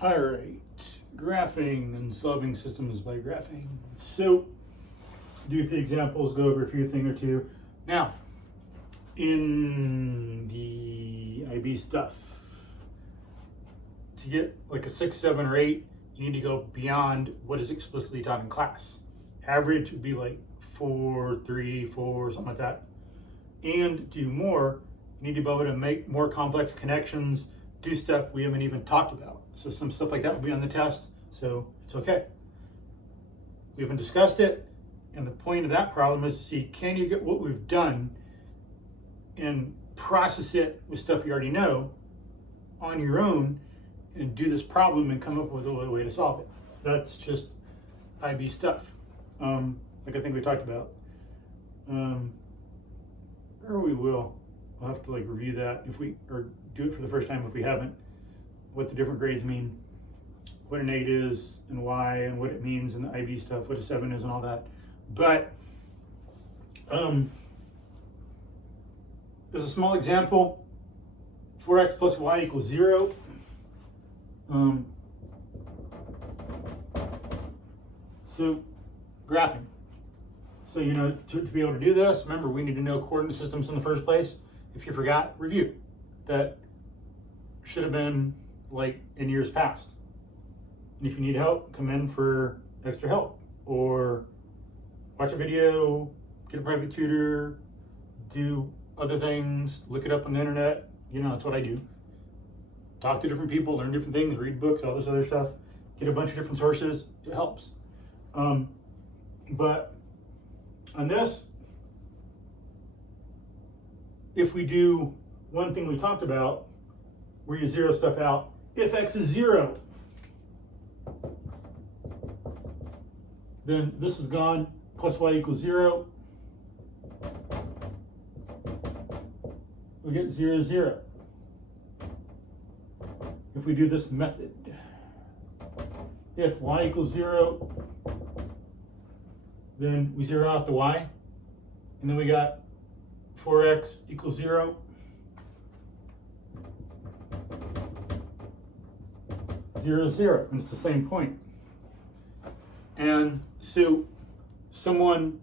All right, graphing and solving systems by graphing. So, do a few examples, go over a few thing or two. Now, in the IB stuff, to get like a 6, 7, or 8, you need to go beyond what is explicitly taught in class. Average would be like 4, 3, 4, something like that. And to do more, you need to be able to make more complex connections, do stuff we haven't even talked about. So some stuff like that will be on the test, so it's okay. We haven't discussed it, and the point of that problem is to see, can you get what we've done and process it with stuff you already know on your own and do this problem and come up with a way to solve it. That's just IB stuff, like I think we talked about. Or we will. We'll have to like review that if we, or do it for the first time if we haven't, what the different grades mean, what an 8 is and why, and what it means in the IB stuff, what a 7 is and all that. But there's a small example, 4x plus y equals 0. So graphing. So, you know, to be able to do this, remember, we need to know coordinate systems in the first place. If you forgot, review. That should have been like in years past. And if you need help, come in for extra help, or watch a video, get a private tutor, do other things, look it up on the internet. You know, that's what I do. Talk to different people, learn different things, read books, all this other stuff, get a bunch of different sources. It helps. But on this, if we do one thing we talked about, where you zero stuff out, if x is 0, then this is gone, plus y equals 0. We get 0, 0. If we do this method, if y equals 0, then we zero out the y, and then we got 4x equals 0. 0, 0, and it's the same point. And so someone,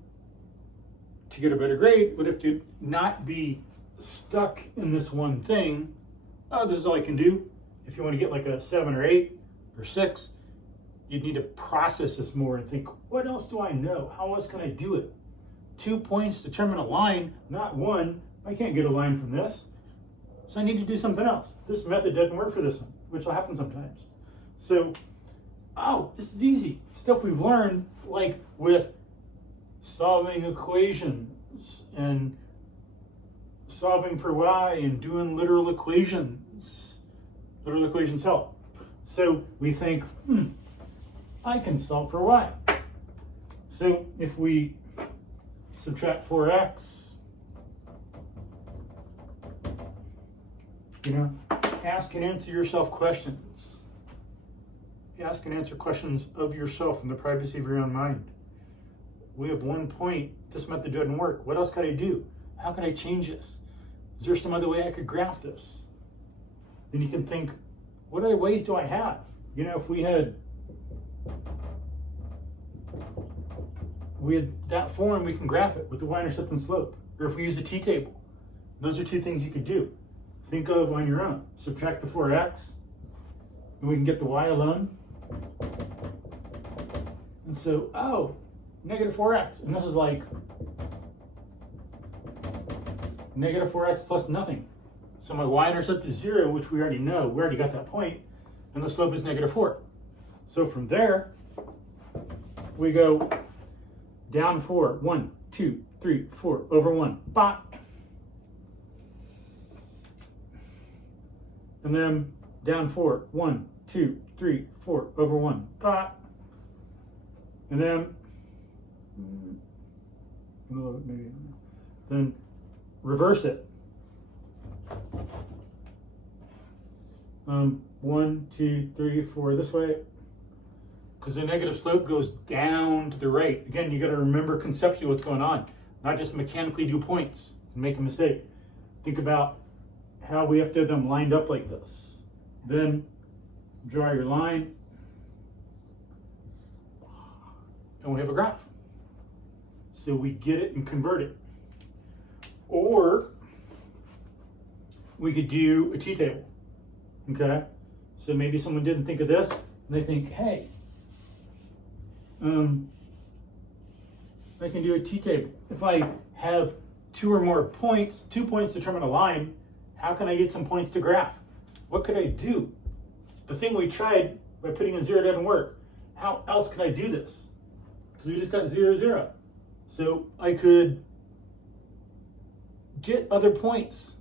to get a better grade, would have to not be stuck in this one thing. Oh, this is all I can do. If you want to get like a 7 or 8 or 6, you'd need to process this more and think, what else do I know? How else can I do it? 2 points determine a line, not 1. I can't get a line from this. So I need to do something else. This method doesn't work for this one, which will happen sometimes. So, oh, this is easy. Stuff we've learned, like with solving equations and solving for y and doing literal equations. Literal equations help. So we think, I can solve for y. So if we subtract 4x, you know, ask and answer yourself questions. Ask and answer questions of yourself in the privacy of your own mind. We have 1 point. This method doesn't work. What else could I do? How can I change this? Is there some other way I could graph this? Then you can think, what other ways do I have? You know, if we had that form, we can graph it with the y-intercept and slope. Or if we use a t-table, those are 2 things you could do. Think of on your own. Subtract the 4x, and we can get the y alone. And so, oh, negative 4x. And this is like negative 4x plus nothing. So my y-intercept is 0, which we already know. We already got that point. And the slope is negative 4. So from there, we go down 4. 1, 2, 3, 4 over 1. Bop. And then down 4. 1, 2, 3, 4 over 1. Bop. And then, maybe, then reverse it. 1, 2, 3, 4 this way, because the negative slope goes down to the right. Again, you got to remember conceptually what's going on, not just mechanically do points and make a mistake. Think about how we have to have them lined up like this. Then draw your line, and we have a graph. So we get it and convert it. Or we could do a t-table, okay? So maybe someone didn't think of this, and they think, hey, I can do a t-table. If I have 2 or more points, 2 points determine a line, how can I get some points to graph? What could I do? The thing we tried by putting in 0 didn't work. How else can I do this? Because we just got 0, 0. So I could get other points,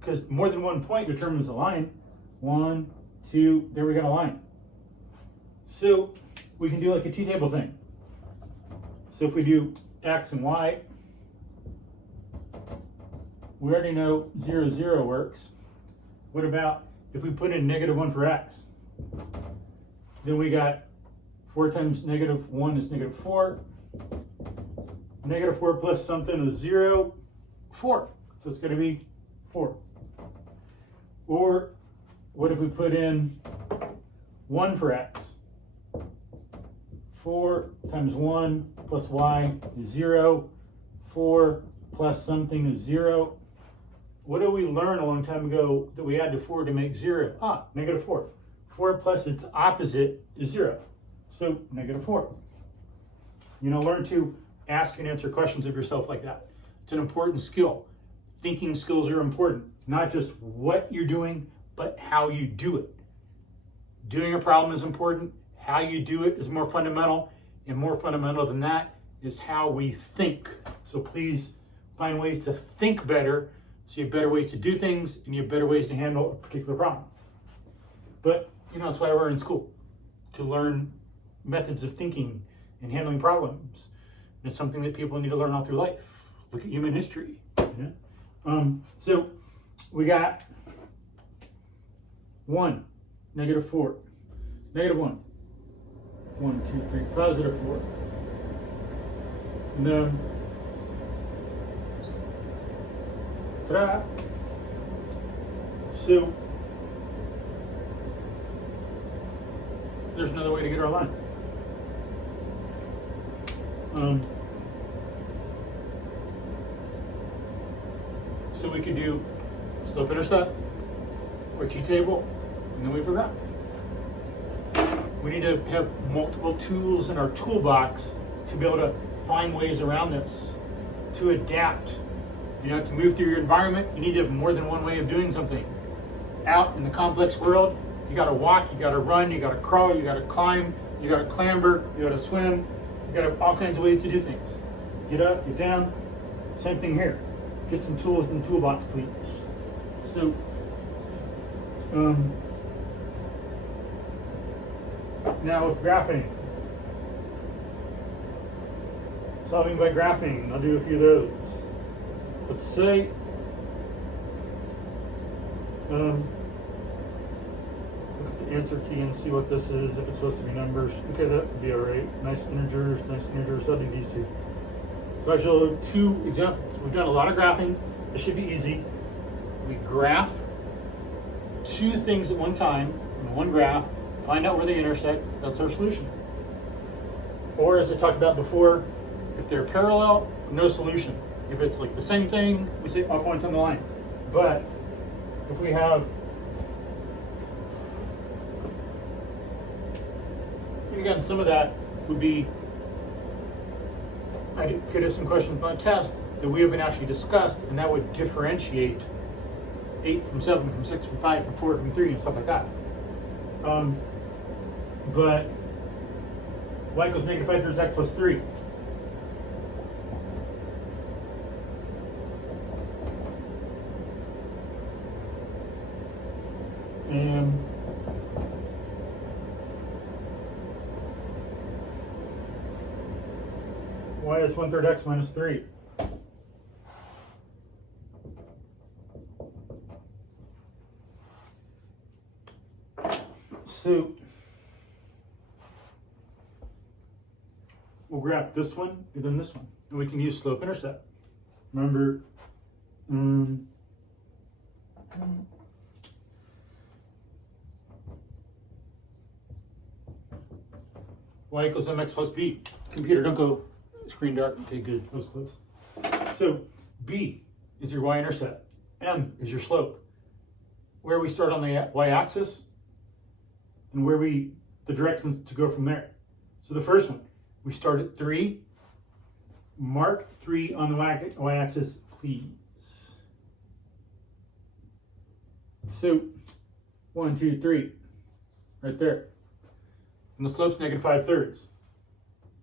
because more than one point determines a line. 1, 2, there we got a line. So we can do like a t-table thing. So if we do x and y, we already know 0, 0 works. What about if we put in -1 for x? Then we got 4 times -1 is -4. -4 plus something is 0, 4. So it's going to be 4. Or what if we put in 1 for x? 4 times 1 plus y is 0. 4 plus something is 0. What did we learn a long time ago that we add to 4 to make 0? -4. 4 plus its opposite is 0. So -4. You know, learn to ask and answer questions of yourself like that. It's an important skill. Thinking skills are important. Not just what you're doing, but how you do it. Doing a problem is important. How you do it is more fundamental. And more fundamental than that is how we think. So please find ways to think better, so you have better ways to do things and you have better ways to handle a particular problem. But, you know, that's why we're in school, to learn methods of thinking and handling problems. And it's something that people need to learn all through life. Look at human history. Yeah? So we got 1, -4, -1, 1, 2, 3, +4. And then, ta-da! So there's another way to get our line. So we could do slope-intercept or t-table, and then we forgot. We need to have multiple tools in our toolbox to be able to find ways around this, to adapt. You know, to move through your environment, you need to have more than one way of doing something. Out in the complex world, you gotta walk, you gotta run, you gotta crawl, you gotta climb, you gotta clamber, you gotta swim, you gotta all kinds of ways to do things. Get up, get down, same thing here. Get some tools in the toolbox, please. So, now with graphing. Solving by graphing, I'll do a few of those. Let's say, look at the answer key and see what this is, if it's supposed to be numbers. Okay, that would be all right. Nice integers, so I'll do these two. So I show 2 examples. We've done a lot of graphing. This should be easy. We graph 2 things at one time in one graph, find out where they intersect, that's our solution. Or as I talked about before, if they're parallel, no solution. If it's like the same thing, we say all points on the line. But if we have, and again, some of that would be, I could have some questions on test that we haven't actually discussed, and that would differentiate 8 from 7, from 6 from 5, from 4 from 3, and stuff like that. But y equals -5 x plus 3. And y is 1/3 x minus 3. So we'll graph this one and then this one, and we can use slope-intercept. Remember, y equals mx plus b. Computer, don't go screen dark. Okay, good. That was close. So b is your y-intercept. M is your slope. Where we start on the y-axis and where the directions to go from there. So the first one, we start at 3. Mark 3 on the y-axis, please. So 1, 2, 3, right there. And the slope's -5/3.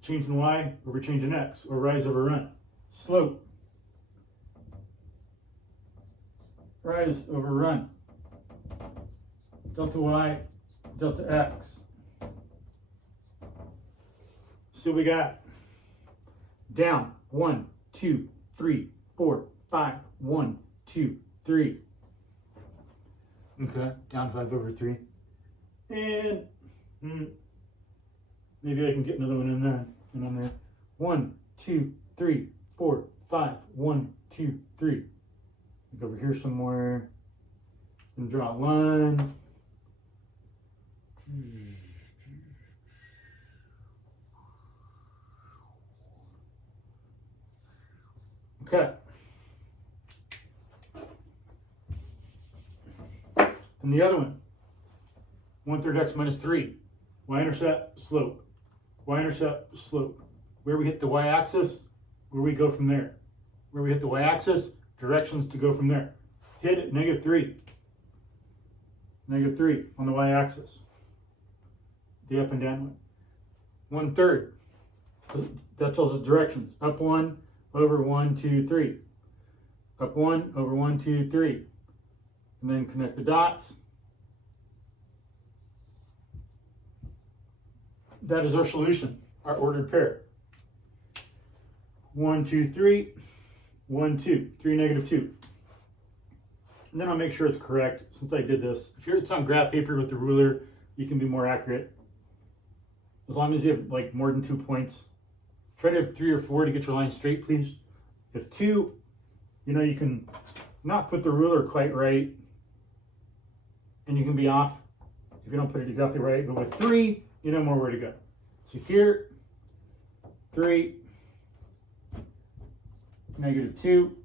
Change in y over change in x, or rise over run. Slope. Rise over run. Delta y, delta x. So we got down 1, 2, 3, 4, 5. 1, 2, 3. Okay, down 5/3. And maybe I can get another one in there. And on there. 1, 2, 3, 4, 5. 1, 2, 3. Look over here somewhere. And draw a line. Okay. And the other one, 1/3 x minus 3. Y-intercept, slope. Y-intercept, slope. Where we hit the y-axis, where we go from there. Where we hit the y-axis, directions to go from there. Hit at -3. -3 on the y-axis. The up and down one. 1/3. That tells us directions. Up 1, over 1, 2, 3. Up 1, over 1, 2, 3. And then connect the dots. That is our solution, our ordered pair. 1, 2, 3, 1, 2, 3, -2. And then I'll make sure it's correct since I did this. If it's on graph paper with the ruler, you can be more accurate. As long as you have like more than 2 points. Try to have 3 or 4 to get your line straight, please. If 2, you can not put the ruler quite right and you can be off if you don't put it exactly right. But with 3, you know more where to go. So here, 3, -2.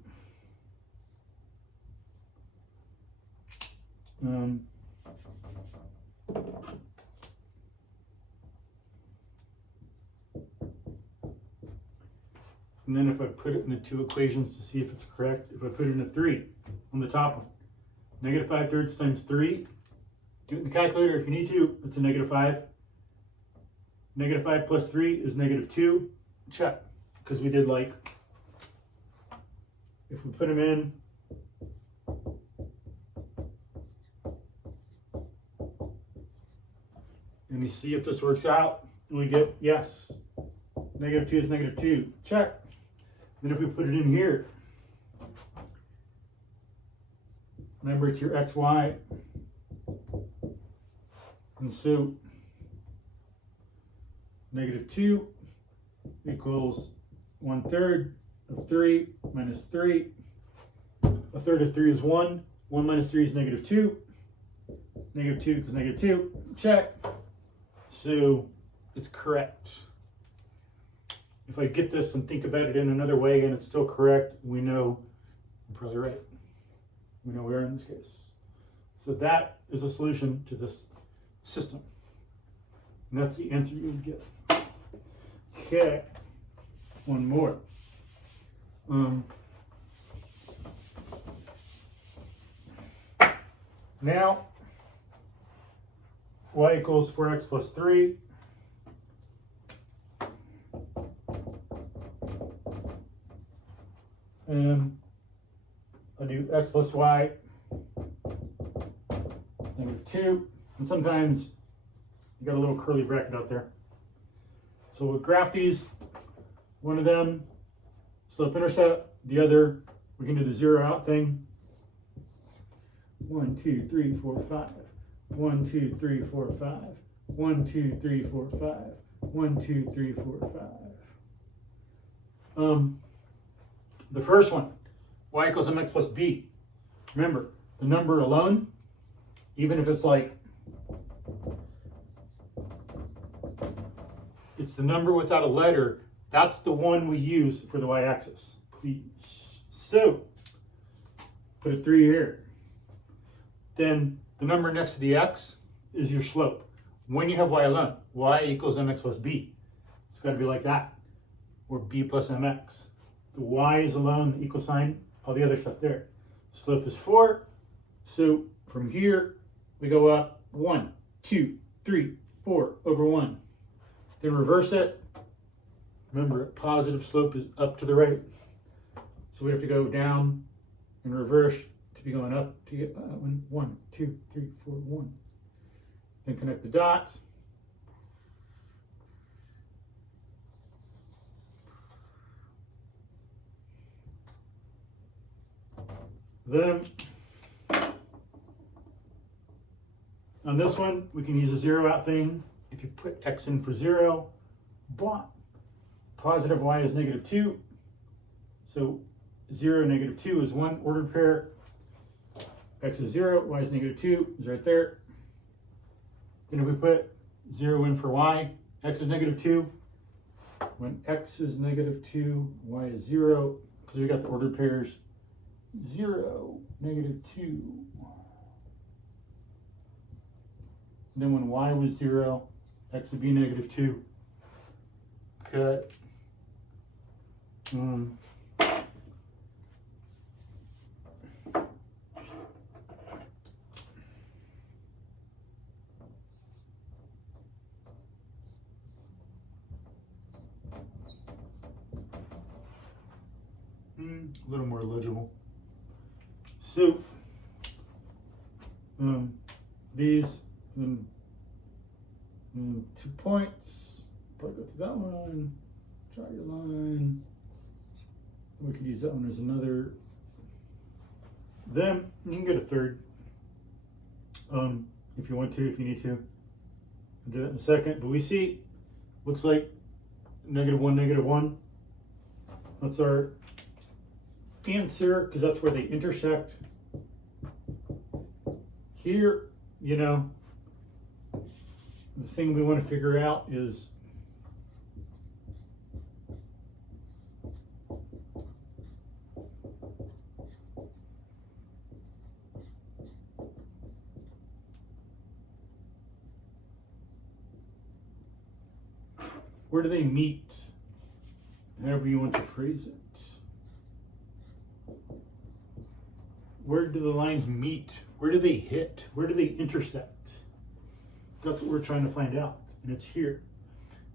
And then if I put it in the 2 equations to see if it's correct, if I put it in a 3 on the top one, -5/3 times 3, do it in the calculator if you need to, it's a -5. -5 plus 3 is -2. Check, because we did like, if we put them in, and you see if this works out, and we get yes, -2 is -2. Check. Then if we put it in here, remember it's your xy, and so -2 equals 1/3 of 3 minus 3. 1/3 of 3 is 1. 1 minus 3 is -2. -2 equals -2. Check. So it's correct. If I get this and think about it in another way and it's still correct, we know I'm probably right. We know we are in this case. So that is a solution to this system. And that's the answer you would get. Okay, one more. Now, y equals 4x plus 3. And I'll do x plus y, -2. And sometimes you got a little curly bracket out there. So we'll graph these. One of them, slope intercept. The other, we can do the 0 out thing. 1, 2, 3, 4, 5. 1, 2, 3, 4, 5. 1, 2, 3, 4, 5. 1, 2, 3, 4, 5. The first one, y equals mx plus b. Remember, the number alone, even if it's like, It's the number without a letter. That's the one we use for the y-axis, please. So, put a 3 here. Then the number next to the x is your slope. When you have y alone, y equals mx plus b. It's got to be like that, or b plus mx. The y is alone, the equal sign, all the other stuff there. Slope is 4. So from here, we go up 1, 2, 3, 4 over 1. Then reverse it. Remember, positive slope is up to the right. So we have to go down and reverse to be going up to get 1, 2, 3, 4, 1. Then connect the dots. Then on this one, we can use a zero out thing. If you put x in for 0, positive y is -2. So 0, -2 is one ordered pair. X is 0, y is -2 is right there. Then if we put 0 in for y, x is -2. When x is -2, y is 0, because we got the ordered pairs. 0, -2. Then when y was 0, x would be -2. Cut. A little more legible. So, these 2 points, probably go through that one, draw your line. We could use that one as another. Then you can get a third, if you want to, if you need to. I'll do that in a second. But we see, looks like -1, -1. That's our answer, because that's where they intersect. Here, you know, the thing we want to figure out is where do they meet, however you want to phrase it. Where do the lines meet? Where do they hit? Where do they intersect? That's what we're trying to find out, and it's here.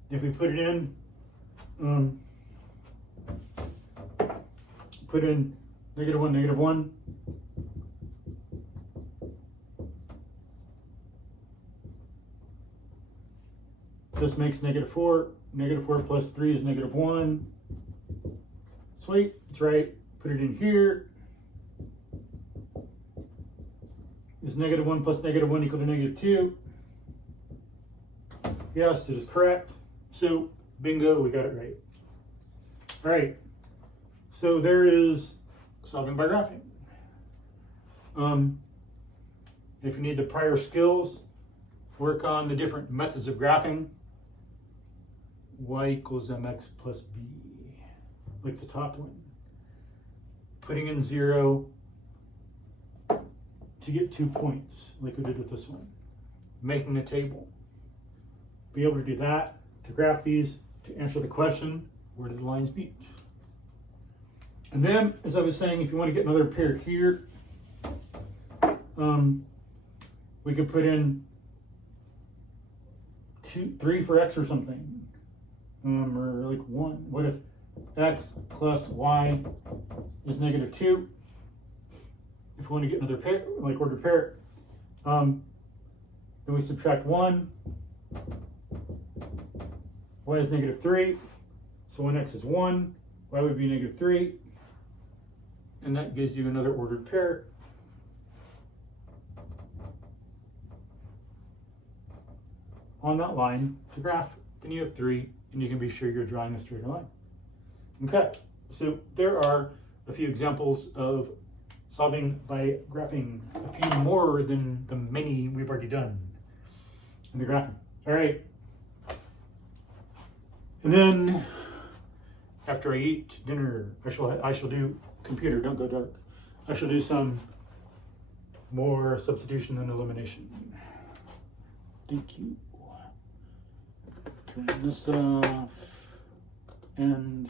If we put it in, put in -1, -1. This makes -4. -4 plus 3 is -1. Sweet, that's right. Put it in here. Is -1 plus -1 equal to -2? Yes, it is correct. So, bingo, we got it right. All right. So there is solving by graphing. If you need the prior skills, work on the different methods of graphing. Y equals mx plus b, like the top one. Putting in 0 to get 2 points, like we did with this one. Making a table. Be able to do that, to graph these, to answer the question, where do the lines meet? And then, as I was saying, if you want to get another pair here, we could put in 2, 3 for x or something, or like 1. What if x plus y is -2? If we want to get another pair, like ordered pair, then we subtract 1. Y is -3, so when x is 1, y would be -3, and that gives you another ordered pair. On that line to graph, then you have 3, and you can be sure you're drawing a straight line. Okay, so there are a few examples of solving by graphing, a few more than the many we've already done in the graphing. All right. And then after I eat dinner, I shall do computer, don't go dark. I shall do some more substitution and elimination. Thank you. Turn this off and